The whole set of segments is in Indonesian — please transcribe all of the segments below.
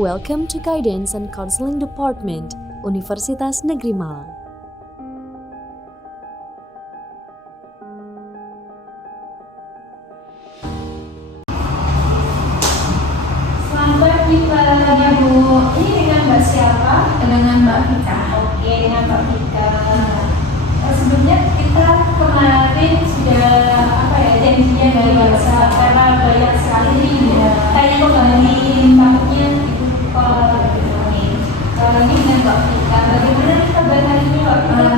Welcome to Guidance and Counseling Department, Universitas Negeri Malang. Selamat pagi Bu. Ini dengan Mbak siapa? Dengan Mbak Vika. Oke, dengan Mbak Vika. Sebenarnya kita kemarin sudah janjinya dari WhatsApp karena banyak sekali tanya kok nggak takutnya ini dengan Mbak Vika. Bagaimana kabar hari ini Mbak Vika?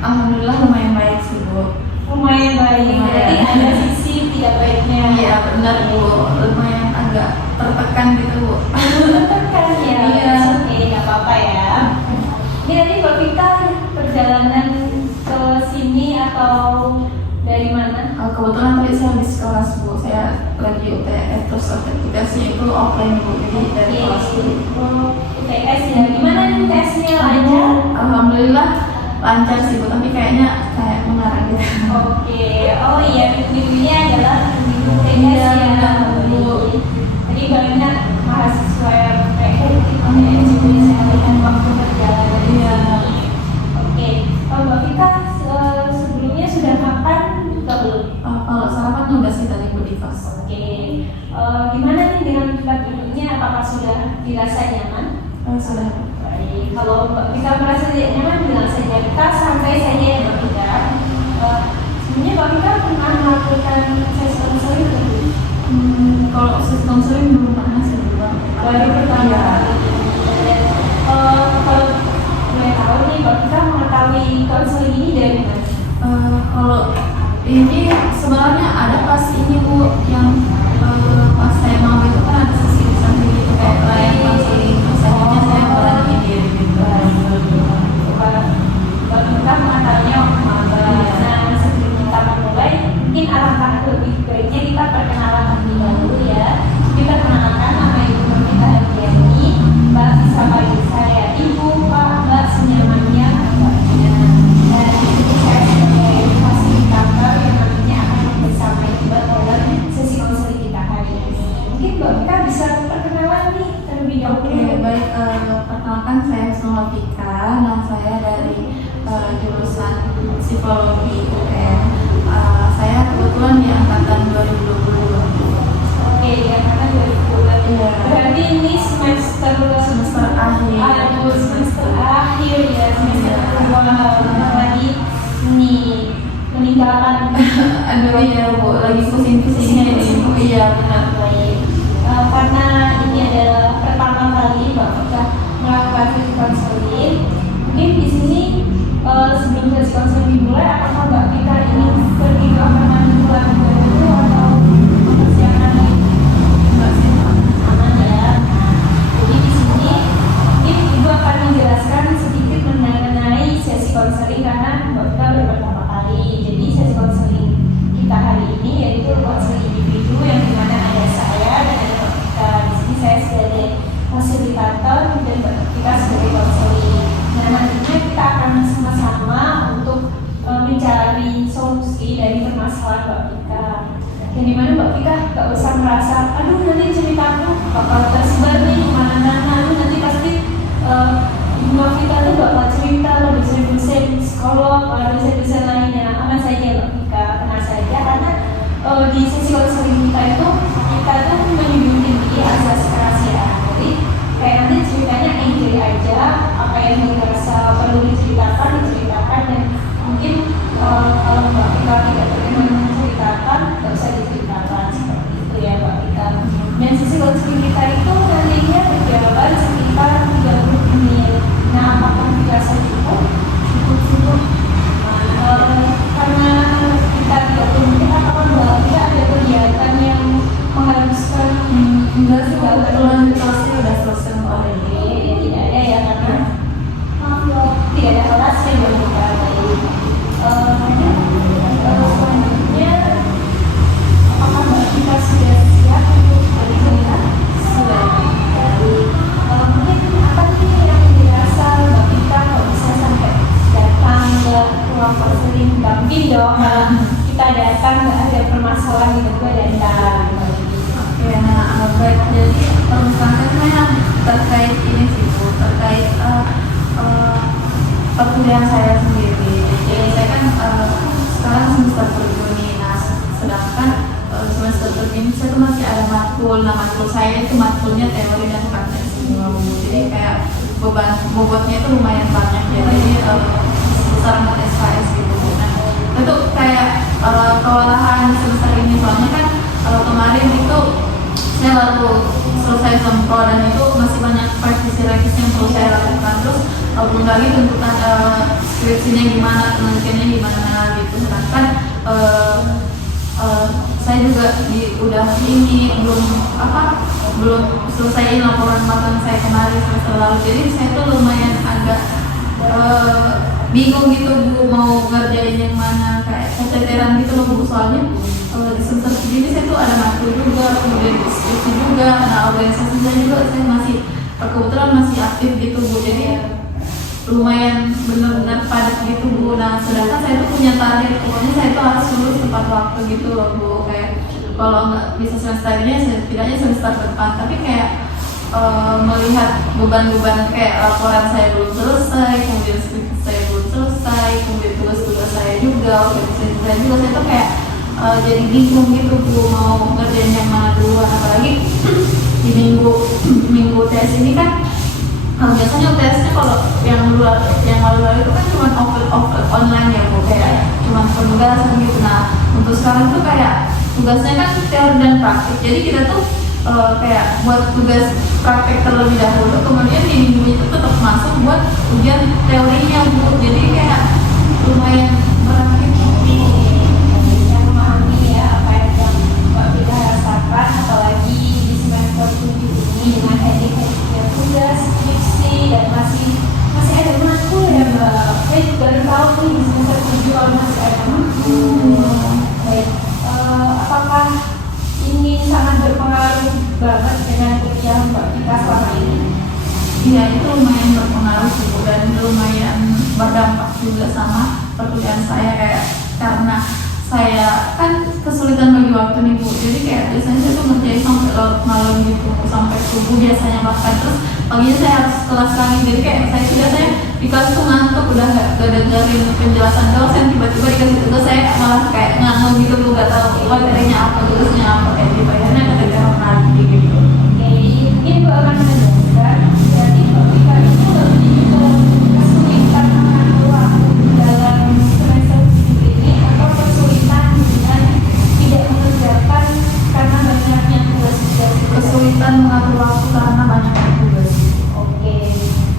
Alhamdulillah lumayan baik sih Bu. Lumayan baik. Berarti ada sisi tidak baiknya. Iya benar Bu. Lumayan agak tertekan gitu Bu. Tertekan ya. Iya. Oke, nggak apa-apa ya. Ini nanti Mbak Vika perjalanan ke sini atau dari mana? Kebetulan tadi saya habis kelas Bu. Saya lagi UTS terus sertifikasi itu offline Bu. Jadi dari kelas Bu. UTS ya. Gimana nih UTS-nya lancar? Alhamdulillah lancar sih Bu. Tapi kayaknya kayak mengarah gitu. Oke. Oh iya, minggu-minggunya adalah minggu UTS Iya, ya. Bu. Jadi banyak mahasiswa yang kayak UTS juga saya lihat waktu perjalanan di sini. Oke. Mbak Vika sebelumnya sudah makan juga belum? Kalau sarapan udah sih tadi Bu di kos. Oke. Gimana nih dengan tempat duduknya? Apakah sudah dirasa nyaman? Sudah. Baik. Kalau Mbak Vika merasa tidak nyaman, bilang saja. Kita santai saja ya Mbak Vika. Sebenarnya Mbak Vika pernah melakukan sesi konseling belum? Kalau sistem sering belum pernah sih Bu. Baru pertama kali. Kalau boleh tahu nih Mbak Vika mengetahui konseling ini dari mana? Kalau ini sebenarnya ada pas ini Bu yang pas saya mau itu kan ada sesi di samping itu kayak layan konseling terus akhirnya saya berani diri gitu. Mbak Vika mengetahuinya waktu maba. Nah, sebelum kita memulai, mungkin alangkah lebih baiknya kita perkenalan terlebih dahulu ya. Kita perkenalkan nama Ibu Nurmita Hardiani. Mbak bisa panggil saya Ibu, Pak, Mbak, senyamannya Mbaknya. Dan itu saya sebagai fasilitator yang nantinya akan bersama Mbak dalam sesi konseling kita hari ini. Mungkin Mbak Vika bisa perkenalan nih terlebih dahulu. Oke, baik, perkenalkan saya Wisnu Vika. Nah, saya dari jurusan psikologi UN. Saya kebetulan di angkatan 2020. Oke, ya karena 2020. Iya. Berarti ini semester akhir. Semester akhir ya, semester kedua. Bentar lagi ini meninggalkan. Aduh iya Bu, lagi pusing-pusingnya ini Bu. Iya benar. Baik. Karena ini adalah pertama kali Mbak Vika melakukan sesi konseling. Mungkin di sini sebelum sesi konseling dimulai, apakah Mbak Vika ingin pergi ke kamar mandi pulang dulu atau mempersiapkan lagi? Enggak sih. Aman ya. Jadi di sini mungkin Ibu akan menjelaskan sedikit mengenai sesi konseling karena Mbak Vika baru pertama kali. Jadi sesi konseling kita hari ini yaitu konseling individu yang dimana ada saya dan ada Mbak Vika. Di sini saya sebagai fasilitator dan Mbak Vika sebagai konseling. Nah nantinya kita akan sama-sama untuk mencari solusi dari permasalahan Mbak Vika. Yang dimana Mbak Vika gak usah merasa, aduh nanti ceritaku bakal tersebar nih kemana-mana, nanti pasti Mbak Vika tuh bakal cerita lo dosen-dosen psikolog, dosen-dosen lainnya. Aman saja Mbak Vika, tenang saja karena di sesi konseling kita itu kita tuh menjunjung tinggi asas kerahasiaan. Jadi kayak nanti ceritanya enjoy aja, apa yang dirasa perlu diceritakan dan mungkin kalau Mbak Vika tidak berkenan menceritakan, nggak usah diceritakan seperti itu ya Mbak Vika. Dan sisi konseling kita itu nantinya berjalan sekitar 30 menit. Nah, apakah dirasa cukup? Cukup. Karena kita 30 menit, apakah Mbak Vika ada kegiatan yang menghabiskan? Enggak sih, kebetulan kelasnya udah selesai kemarin. Ya, tidak ada ya karena tidak ada kelas yang berbuka baik. Selanjutnya, apakah Mbak Vika sudah siap untuk bercerita? Sudah. Jadi mungkin apa sih yang dirasa Mbak Vika kalau bisa sampai datang ke ruang konseling damping dong? Kalau kita datang nggak ada permasalahan tiba-tiba datang. Oke, nah baik, jadi perusahaan saya pilihan saya sendiri. Jadi saya kan sekarang semester 7 nih. Nah, sedangkan semester 7 ini saya tuh masih ada matkul. Nah, matkul saya itu matkulnya teori dan praktek semua, Bu. Jadi kayak beban bobotnya itu lumayan banyak ya. Jadi besar buat SKS gitu. Nah, itu kayak kewalahan semester ini, soalnya kan kemarin itu saya baru selesai sempro dan itu masih banyak revisi yang perlu saya lakukan. Terus belum lagi tuntutan skripsinya gimana, penelitiannya gimana gitu. Sedangkan saya juga udah ini belum selesaiin laporan magang saya kemarin semester lalu. Jadi saya tuh lumayan agak bingung gitu, Bu, mau ngerjain yang mana, kayak keteteran gitu loh, Bu. Soalnya di semester ini saya tuh ada matkul juga, kemudian diskusi juga, nah organisasi saya juga saya masih kebetulan masih aktif gitu, Bu. Jadi lumayan benar-benar padat gitu, Bu. Nah, sedangkan saya tuh punya target, pokoknya saya tuh harus lulus tepat waktu gitu loh, Bu. Kayak kalau nggak bisa semester ini, setidaknya semester depan. Tapi kayak melihat beban-beban kayak laporan saya belum selesai, kemudian skripsi saya belum selesai, kemudian tugas-tugas saya juga, organisasi saya juga, saya tuh kayak jadi bingung gitu, Bu, mau ngerjain yang mana duluan. Apalagi di minggu tes ini kan biasanya UTS-nya kalau yang lalu-lalu itu kan cuma online ya, Bu, kayak cuma penugasan gitu. Nah, untuk sekarang tuh kayak tugasnya kan teori dan praktik, jadi kita tuh kayak buat tugas praktek terlebih dahulu, kemudian di minggu itu tetap masuk buat ujian teorinya, Bu. Jadi kayak lumayan berat gitu. Yang memahami ya apa yang Mbak Vita rasakan, apalagi di semester 7 ini dengan heading-heading tugas, skripsi, dan masih ada matkul ya, Mbak. Saya juga baru tahu nih di semester 7 kalau masih ada matkul. Baik, apakah ini sangat berpengaruh banget dengan kuliah Mbak Vita selama ini? Iya, itu lumayan berpengaruh sih, Bu, dan lumayan berdampak juga sama perkuliahan saya, kayak karena saya kan kesulitan bagi waktu nih, Bu. Jadi kayak biasanya saya tuh ngerjain sampai larut malam gitu, sampai subuh biasanya bahkan. Terus paginya saya harus kelas lagi, jadi kayak saya di kelas tuh ngantuk, udah nggak dengerin penjelasan dosen, tiba-tiba dikasih tugas saya malah kayak nganggung gitu, Bu, nggak tahu materinya apa, tugasnya apa, kayak gitu. Akhirnya keteteran lagi gitu. Oke, ini Mbak akan menjelaskan berarti Mbak Vita itu lebih kesulitan mengatur waktu dalam semester 7 ini, atau kesulitan dengan tidak mengerjakan karena banyaknya tugas-tugas? Kesulitan mengatur waktu karena banyak tugas. Oke,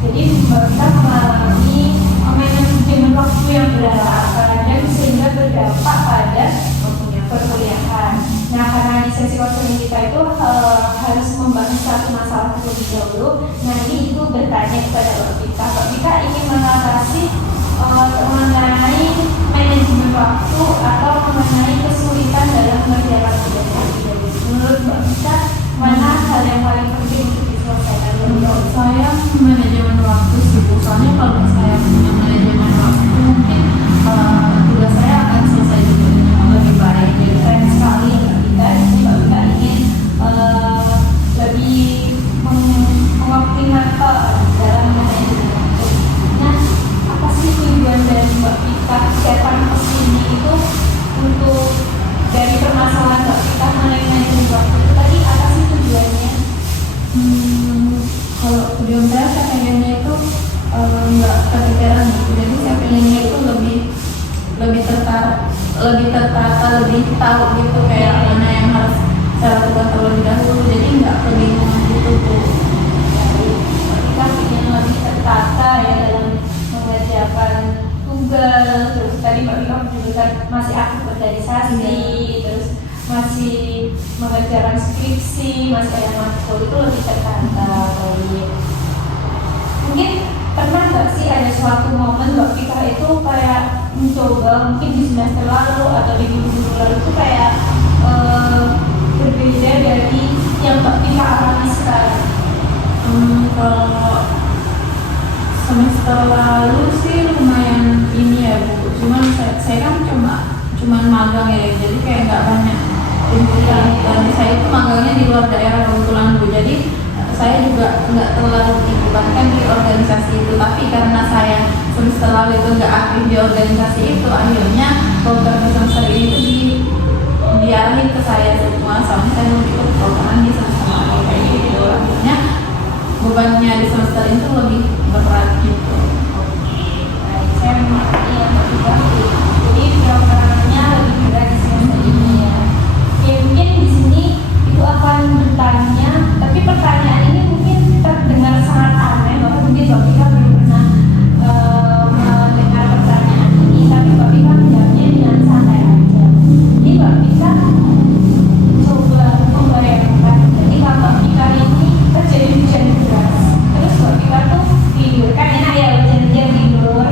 jadi Mbak Vita mengalami manajemen waktu yang berantakan dan sehingga berdampak pada perkuliahan. Nah, karena di sesi konseling kita itu harus membahas satu masalah terlebih dahulu. Nah, ini itu bertanya kepada Mbak Vita. Mbak Vita ingin mengatasi mengenai manajemen waktu atau mengenai kesulitan dalam mengerjakan tugas. Menurut Mbak Vita, mana hal yang paling penting untuk diselesaikan? Menurut saya manajemen waktu sih, Bu. Soalnya kalau saya punya manajemen waktu, mungkin tugas saya akan selesai juga dengan lebih baik. Jadi keren sekali ya Mbak Vita. Jadi Mbak Vita ingin lebih mengoptimalkan dalam manajemen waktu. Nah, apa sih tujuan dari Mbak Vita siapkan kesini itu untuk dari permasalahan Mbak Vita mengenai manajemen waktu itu tadi, apa sih tujuannya? Kalau tujuan saya pengennya itu nggak keteteran gitu. Jadi saya pengennya itu lebih tertata, lebih tahu gitu kayak mana yang harus saya lakukan terlebih dahulu. Jadi nggak kebingungan gitu, Bu. Kita ingin lebih tertata ya dalam mengerjakan tugas. Terus tadi Mbak Vika menyebutkan masih aktif organisasi, terus masih mengerjakan skripsi, masih ada matkul, itu lebih tertata. Mungkin pernah nggak sih ada suatu momen Mbak Vika itu kayak mencoba mungkin di semester lalu atau di minggu lalu itu kayak berbeda dari yang Mbak Vika alami sekarang? Kalau semester lalu sih lumayan ini ya, Bu. Cuman saya kan cuma magang ya, jadi kayak nggak banyak tuntutan. Dan saya itu magangnya di luar daerah kebetulan, Bu. Jadi saya juga nggak terlalu dibebankan di organisasi itu. Tapi karena saya semester lalu itu nggak aktif di organisasi itu, akhirnya program di semester ini itu diarahin ke saya semua, soalnya saya mau ikut program di semester lalu kayak gitu. Akhirnya bebannya di semester itu lebih berat gitu. Baik, saya mengerti yang kedua. Jadi programnya lebih berat di semester ini ya. Oke, mungkin di sini itu akan bertanya, tapi pertanyaan ini mungkin terdengar sangat aneh, bahwa mungkin Mbak Vika belum pernah mendengar pertanyaan ini, tapi Mbak Vika menjawabnya dengan santai aja. Jadi Mbak Vika coba membayangkan ketika Mbak Vika ini terjadi hujan deras, terus Mbak Vika tuh tidur, kan enak ya hujan-hujan tidur,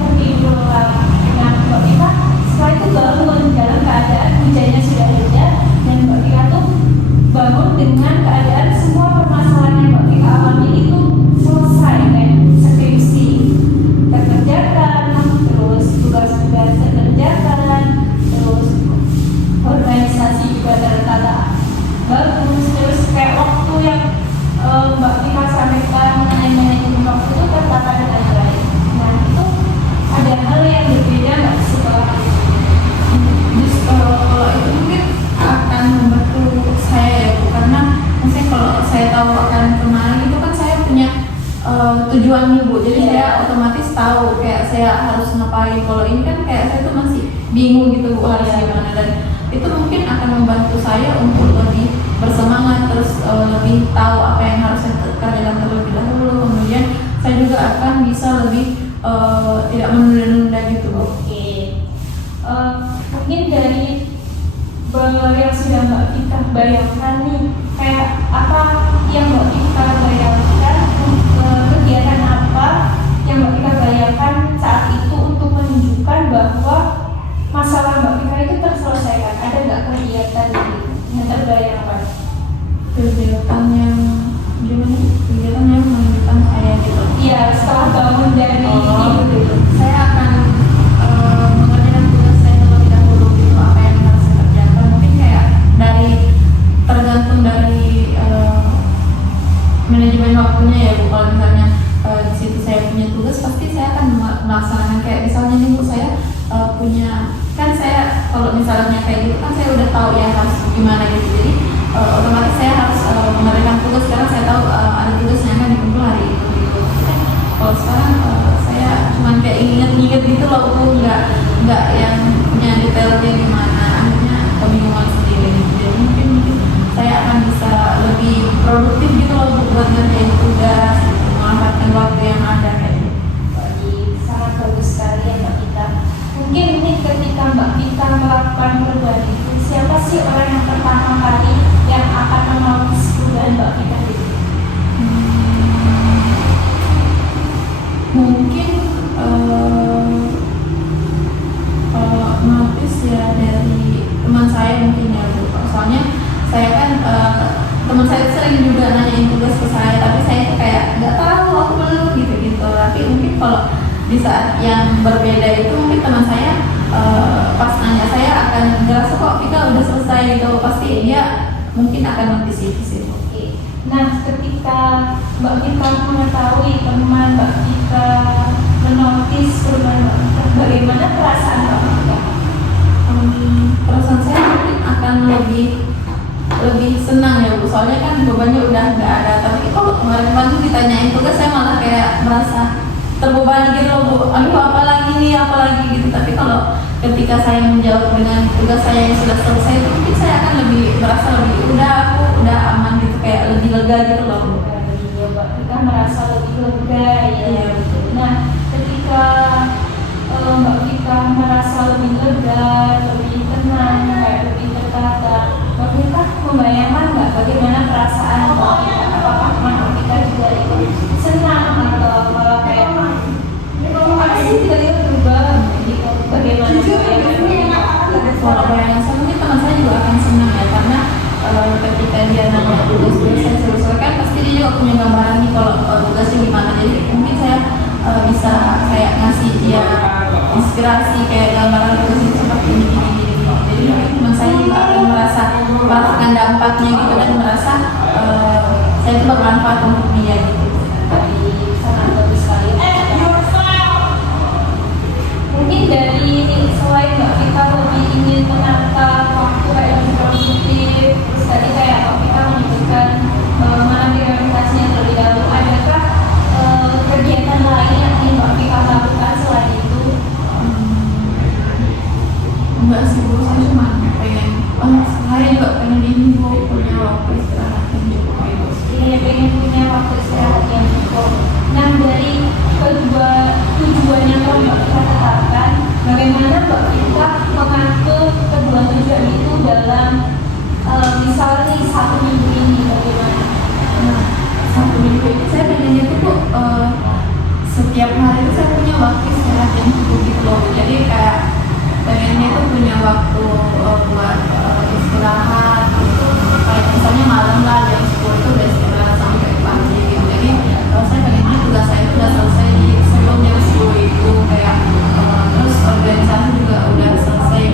tertidur lah. Nah Mbak Vika setelah itu bangun dalam keadaan hujannya sudah reda, dan Mbak Vika tuh bangun dengan keadaan semua permasalahan yang Mbak Vika alami itu selesai, kayak skripsi terkerjakan, terus tugas-tugas terkerjakan, terus organisasi juga tertata bagus, terus kayak waktu yang Mbak Vika sampaikan mengenai manajemen waktu itu tertata dengan baik. Nah itu ada hal yang berbeda nggak setelah itu? Kalau itu mungkin akan membantu saya ya Bu, karena misalnya kalau saya tahu akan kemana itu kan saya punya tujuannya Bu, jadi saya otomatis tahu kayak saya harus ngapain. Kalau ini kan kayak saya tuh masih bingung gitu Bu harus gimana, dan itu mungkin akan membantu saya untuk lebih bersemangat, terus lebih tahu apa yang harus saya kerjakan terlebih dahulu. Kemudian saya juga akan bisa lebih tidak menunda-nunda gitu Bu. Oke, mungkin dari yang sudah Mbak Vika bayangkan nih, kayak apa yang Mbak Vika bayangkan, kegiatan apa yang Mbak Vika bayangkan saat itu untuk menunjukkan bahwa masalah Mbak Vika itu terselesaikan? Ada nggak kegiatan yang terbayangkan? Kegiatan yang gimana? Kegiatan yang menunjukkan saya gitu. Iya, setelah bangun dari tidur itu. Saya akan mengerjakan tugas saya terlebih dahulu gitu, apa yang harus saya kerjakan. Mungkin kayak tergantung dari manajemen waktunya ya Bu. Kalau misalnya di situ saya punya tugas, pasti saya akan melaksanakan. Kayak misalnya nih Bu, saya punya, kan saya kalau misalnya kayak gitu kan saya udah tahu ya harus gimana gitu, jadi otomatis saya harus mengerjakan tugas karena saya tahu ada tugas yang akan dikumpul hari itu gitu. Kalau sekarang saya cuma kayak inget-inget gitu loh Bu, nggak yang punya detailnya gimana, akhirnya kebingungan sendiri gitu. Jadi mungkin saya akan bisa lebih produktif gitu loh Bu buat ngerjain tugas, memanfaatkan waktu yang ada kayak gitu. Baik, sangat bagus sekali ya Mbak Vika. Mungkin ini ketika Mbak Vika melakukan perubahan itu, siapa sih orang yang pertama kali yang akan menotis perubahan Mbak Vika itu? Mungkin notice ya dari teman saya mungkin ya Bu. Soalnya saya kan teman saya sering juga nanyain tugas ke saya, tapi saya tuh kayak nggak tahu, aku belum gitu. Tapi mungkin kalau di saat yang berbeda itu mungkin teman saya pas nanya saya akan ngerasa kok Vika udah selesai gitu, pasti dia mungkin akan notice itu sih. Oke. Nah, ketika Mbak Vika mengetahui teman Mbak Vika menotis perubahan Mbak Vika, bagaimana perasaan Mbak Vika? Perasaan saya mungkin akan lebih senang ya Bu, soalnya kan bebannya udah nggak ada. Tapi kalau kemarin ditanyain tugas saya malah kayak merasa terbebani gitu loh Bu, aduh apa lagi gitu. Tapi kalau ketika saya menjawab dengan tugas saya yang sudah selesai itu mungkin saya akan merasa lebih aku udah aman gitu, kayak lebih lega gitu loh Bu. Iya Mbak Vika merasa lebih lega ya. Iya. Nah, ketika Mbak Vika merasa lebih lega, lebih tenang, kayak lebih tertata, Mbak Vika membayangkan nggak bagaimana perasaan Mbak Vika? Apakah Mbak Vika juga ikut senang atau malah kayak apa sih tiba-tiba berubah gitu? Bagaimana bayangan? Kalau bayangan saya mungkin teman saya juga akan senang ya, karena ketika dia nanya tugas saya selesaikan, pasti dia juga punya gambaran nih kalau tugasnya gimana. Jadi mungkin saya bisa kayak ngasih dia inspirasi kayak gambaran tugas itu seperti ini. Jadi mungkin teman saya juga akan merasakan dampaknya gitu, dan merasa saya itu bermanfaat untuk dia gitu. Sangat bagus sekali. waktu buat istirahat gitu. Kayak misalnya malam lah jam 10 itu udah istirahat sampai pagi gitu. Jadi saya pengennya tugas saya itu udah selesai di sebelum jam 10 itu kayak terus organisasi juga udah selesai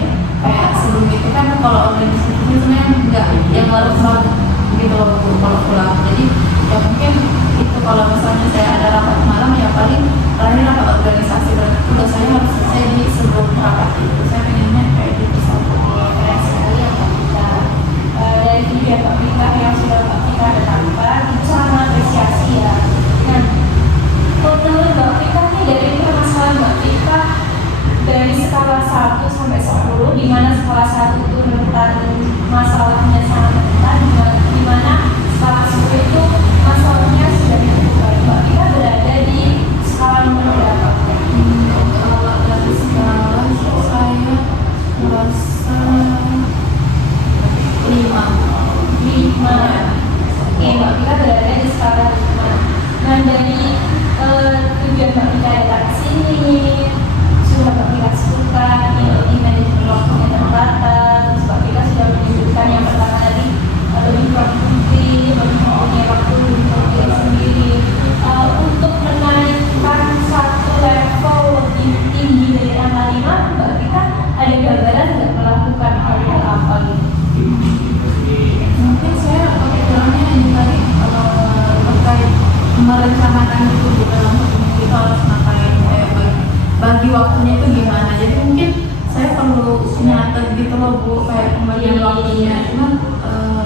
kayak sebelum itu kan. Kalau organisasi itu sebenarnya nggak yang larut-larut gitu loh Bu, kalau pulang. Jadi ya mungkin itu kalau misalnya saya ada rapat malam ya paling terakhir rapat organisasi berarti tugas saya harus selesai di sebelum rapat itu. Saya pengennya kayak gitu satu. Keren sekali ya Mbak Vika. Dari tiga Mbak Vika yang sudah Mbak Vika tetapkan itu sangat mengapresiasi ya. Nah, menurut Mbak Vika nih dari permasalahan Mbak Vika dari skala 1 sampai 10, di mana skala 1 itu rentan masalahnya sangat rentan, di mana skala 10 itu masalahnya sudah ditentukan. Mbak Vika berada di skala nomor berapa? Kalau dari skala saya merasa 5. 5. Oke, Mbak Vika berada di skala 5. Nah, dari tujuan Mbak Vika datang ke sini, sudah Mbak Vika sebutkan ini manajemen waktunya terbatas, terus Mbak Vika sudah menyebutkan yang pertama tadi lebih produktif, lebih mempunyai waktu untuk diri sendiri. Untuk menaikkan satu level lebih tinggi dari angka 5, Mbak Vika ada gambaran nggak melakukan hal apa gitu? Mungkin saya kepikirannya ini tadi terkait merencanakan gitu di dalam seminggu kita harus ngapain, kayak bagi waktunya itu gimana. Jadi mungkin saya perlu nyatet gitu loh Bu, kayak pembagian waktunya. Cuman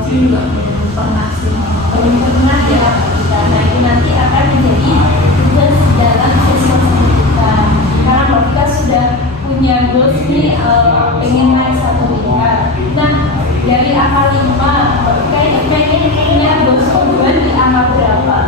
saya juga belum pernah sih. Belum pernah ya kita. Nah itu nanti akan menjadi tugas dalam sesi kita. Karena Mbak Vika sudah punya goals nih, pengen naik 1 tingkat. Nah dari angka 5, Mbak Vika ini pengen punya goals tujuan di angka berapa?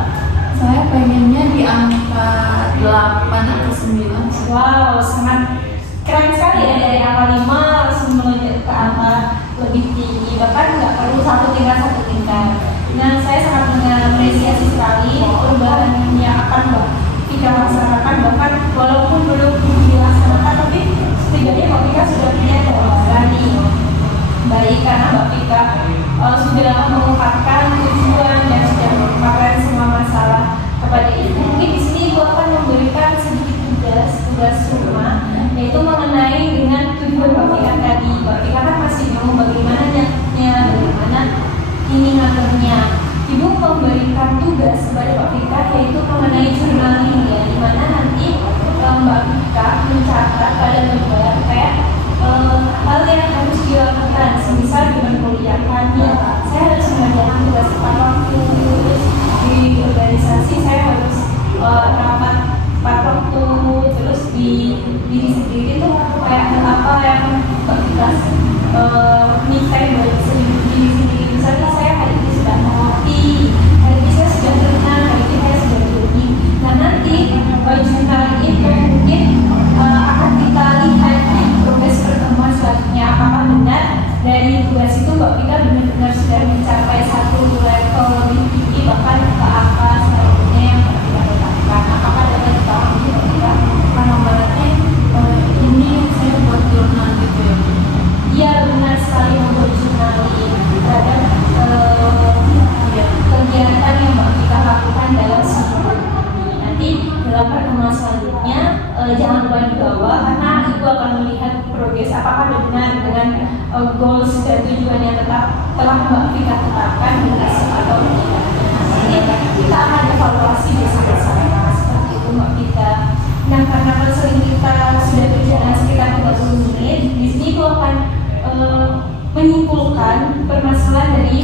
Saya pengennya di angka 8 atau 9. Wow, sangat keren sekali ya, dari angka 5 langsung melonjak ke angka lebih tinggi, bahkan nggak perlu 1 tingkat. Nah, saya sangat mengapresiasi sekali perubahan yang akan Mbak Vika laksanakan, bahkan walaupun belum dilaksanakan, tapi setidaknya Mbak Vika sudah punya gambaran nih. Baik, karena Mbak Vika sudah mengungkapkan tujuan dan sudah mengungkapkan semua masalah kepada ibu. Mungkin di sini ibu akan memberikan sedikit tugas rumah, yaitu mengenai dengan tujuan Mbak Vika tadi. Mbak Vika kan masih bingung bagaimana bagaimana ini ngaturnya. Ibu memberikan tugas kepada Mbak Vika yaitu mengenai journaling ya, di mana nanti Mbak Vika mencatat pada lembar kayak hal yang harus dilakukan. Semisal dengan kuliah kan ya, saya harus mengerjakan tugas tepat waktu, terus di organisasi saya harus rapat tepat waktu, terus di diri sendiri tuh kayak apa yang Mbak Vika minta buat diri sendiri. Misalnya saya hari ini sudah ngopi, hari ini saya sudah berenang, hari ini saya sudah jogging. Nah nanti journaling itu mungkin akan kita lihat di progres pertemuan selanjutnya, apakah benar dari tugas itu Mbak Vika benar-benar sudah mencapai 1 level lebih tinggi, bahkan ke angka selanjutnya yang Mbak Vika tetapkan. Apakah dapat diketahui Mbak Vika? Karena berarti ini saya buat jurnal gitu ya Bu. Iya benar sekali, membuat journaling terhadap kegiatan yang Mbak Vika lakukan dalam seminggu. Nanti dalam pertemuan selanjutnya jangan lupa dibawa, karena ibu akan melihat progres apakah benar dengan goals dan tujuan yang telah Mbak Vika tetapkan benar atau tidak. Nanti kita akan evaluasi bersama-sama seperti itu Mbak Vika. Nah karena konseling kita sudah berjalan sekitar 30 menit, di sini ibu akan menyimpulkan permasalahan dari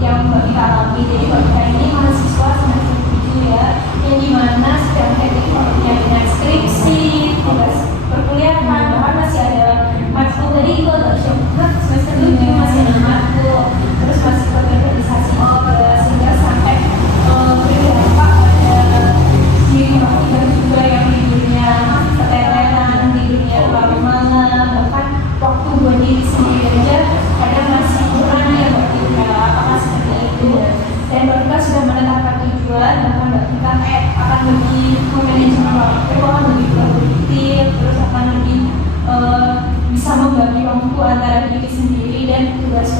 yang Mbak Vika alami. Jadi Mbak Vika ini mahasiswa semester 7 ya, yang dimana sedang tekniknya dengan skripsi, tugas perkuliahan, bahkan masih ada matkul. Tadi itu agak shock, semester 7 masih ada matkul, terus masih organisasi juga, sehingga sampai berdampak pada diri Mbak Vika juga yang tidurnya diri sendiri dan tugas